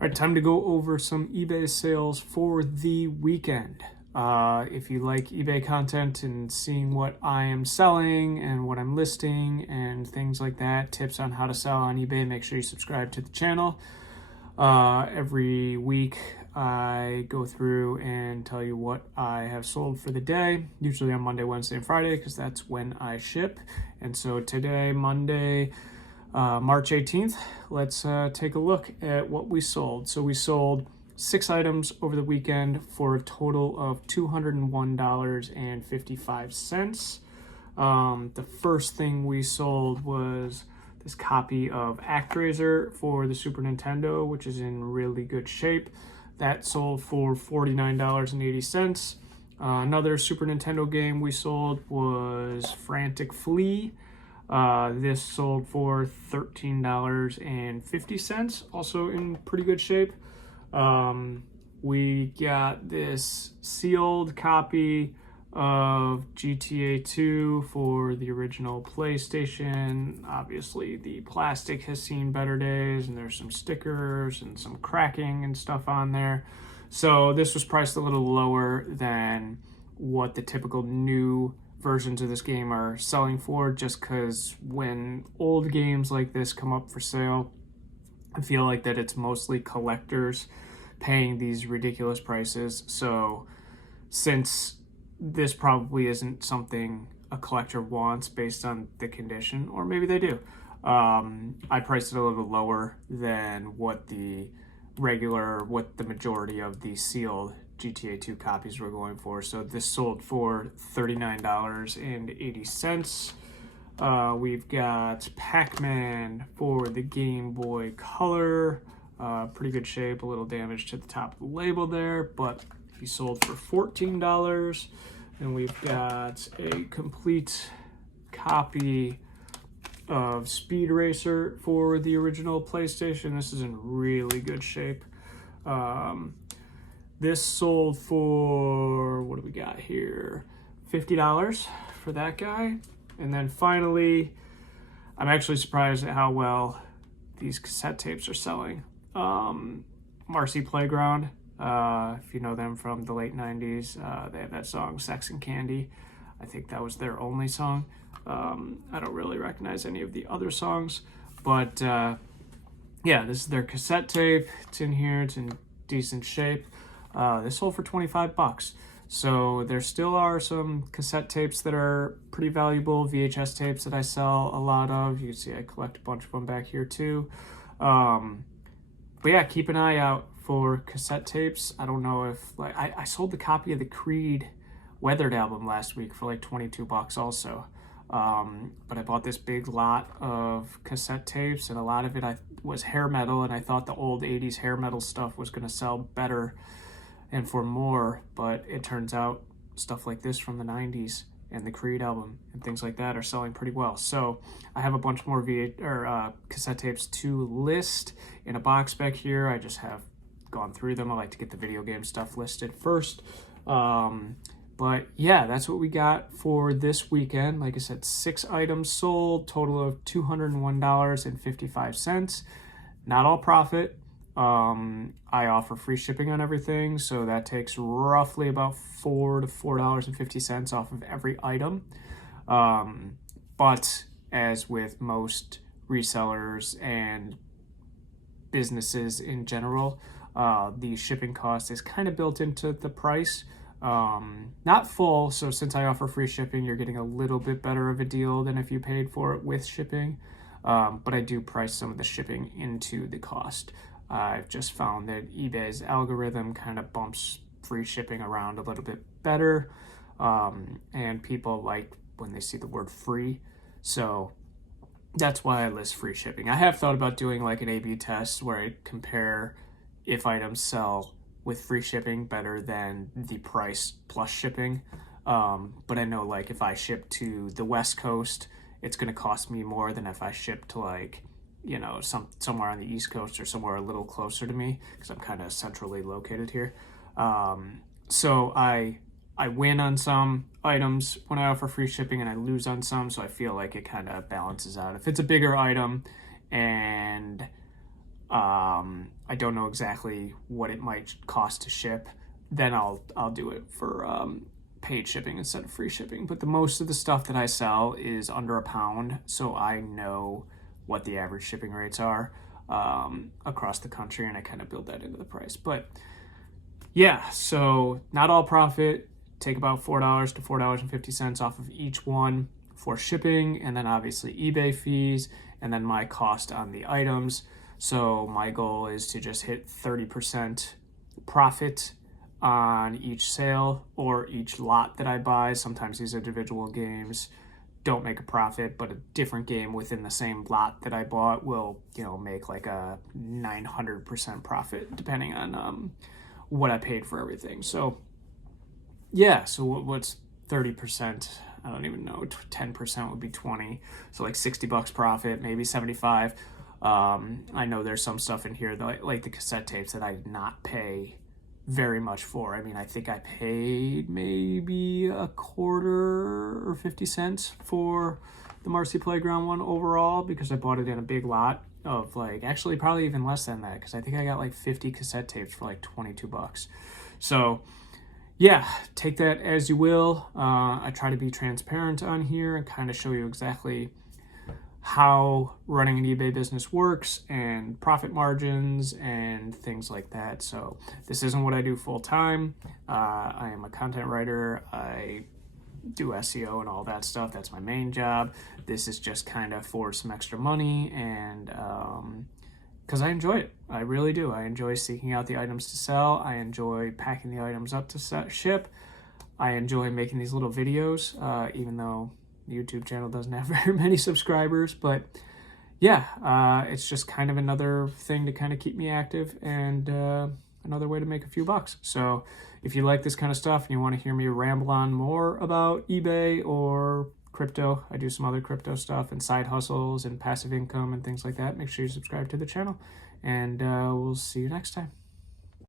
All right, time to go over some eBay sales for the weekend. If you like eBay content and seeing what I am selling and what I'm listing and things like that, tips on how to sell on eBay, make sure you subscribe to the channel. Every week I go through and tell you what I have sold for the day, usually on Monday, Wednesday, and Friday, because that's when I ship. And so today, Monday, March 18th, let's take a look at what we sold. So we sold 6 items over the weekend for a total of $201.55. The first thing we sold was this copy of ActRaiser for the Super Nintendo, which is in really good shape. That sold for $49.80. Another Super Nintendo game we sold was Frantic Flea. This sold for $13.50, also in pretty good shape. We got this sealed copy of GTA 2 for the original PlayStation. Obviously, the plastic has seen better days, and there's some stickers and some cracking and stuff on there. So this was priced a little lower than what the typical new versions of this game are selling for, just because when old games like this come up for sale, I feel like that it's mostly collectors paying these ridiculous prices. So since this probably isn't something a collector wants based on the condition, or maybe they do, I priced it a little lower than what the majority of the sealed GTA 2 copies were going for. So this sold for $39.80. We've got Pac-Man for the Game Boy Color. Pretty good shape, a little damage to the top of the label there, but he sold for $14. And we've got a complete copy of Speed Racer for the original PlayStation. This is in really good shape. This sold for, what do we got here? $50 for that guy. And then finally, I'm actually surprised at how well these cassette tapes are selling. Marcy Playground, if you know them from the late 90s, they have that song Sex and Candy. I think that was their only song. I don't really recognize any of the other songs, but yeah, this is their cassette tape. It's in here, it's in decent shape. This sold for $25. So there still are some cassette tapes that are pretty valuable, VHS tapes that I sell a lot of. You can see I collect a bunch of them back here too. But yeah, keep an eye out for cassette tapes. I don't know if, like, I sold the copy of the Creed Weathered album last week for like $22 also. But I bought this big lot of cassette tapes, and a lot of it was hair metal, and I thought the old 80s hair metal stuff was going to sell better and for more, but it turns out stuff like this from the 90s and the Creed album and things like that are selling pretty well. So I have a bunch more cassette tapes to list in a box back here. I just have gone through them. I like to get the video game stuff listed first. But yeah, that's what we got for this weekend. Like I said, 6 items sold, total of $201.55. Not all profit. I offer free shipping on everything, so that takes roughly about $4 to $4.50 off of every item. But as with most resellers and businesses in general, the shipping cost is kind of built into the price. Not full, so since I offer free shipping, you're getting a little bit better of a deal than if you paid for it with shipping. But I do price some of the shipping into the cost. I've just found that eBay's algorithm kind of bumps free shipping around a little bit better, and people like when they see the word free, so that's why I list free shipping. I have thought about doing like an A/B test where I compare if items sell with free shipping better than the price plus shipping, but I know like if I ship to the West Coast, it's going to cost me more than if I ship to like, you know, somewhere on the East Coast or somewhere a little closer to me, because I'm kind of centrally located here. So I win on some items when I offer free shipping, and I lose on some, so I feel like it kind of balances out. If it's a bigger item and I don't know exactly what it might cost to ship, then I'll do it for paid shipping instead of free shipping. But the most of the stuff that I sell is under £1, so I know what the average shipping rates are across the country, and I kind of build that into the price. But yeah, so not all profit. Take about $4 to $4.50 off of each one for shipping, and then obviously eBay fees, and then my cost on the items. So my goal is to just hit 30% profit on each sale or each lot that I buy. Sometimes these individual games don't make a profit, but a different game within the same lot that I bought will, make like a 900% profit depending on what I paid for everything. So yeah, so what's 30%? I don't even know. 10% would be 20. So like $60 profit, maybe 75. I know there's some stuff in here that, like the cassette tapes, that I did not pay very much for. I mean, I think I paid maybe a quarter or 50 cents for the Marcy Playground one overall, because I bought it in a big lot of actually probably even less than that, because I think I got like 50 cassette tapes for like $22. So yeah, take that as you will. I try to be transparent on here and kind of show you exactly how running an eBay business works and profit margins and things like that. So this isn't what I do full time. I am a content writer. I do SEO and all that stuff. That's my main job. This is just kind of for some extra money, and because I enjoy it. I really do. I enjoy seeking out the items to sell. I enjoy packing the items up to ship. I enjoy making these little videos, even though the YouTube channel doesn't have very many subscribers. But yeah, it's just kind of another thing to kind of keep me active, and another way to make a few bucks. So if you like this kind of stuff and you want to hear me ramble on more about eBay or crypto, I do some other crypto stuff and side hustles and passive income and things like that, make sure you subscribe to the channel, and we'll see you next time.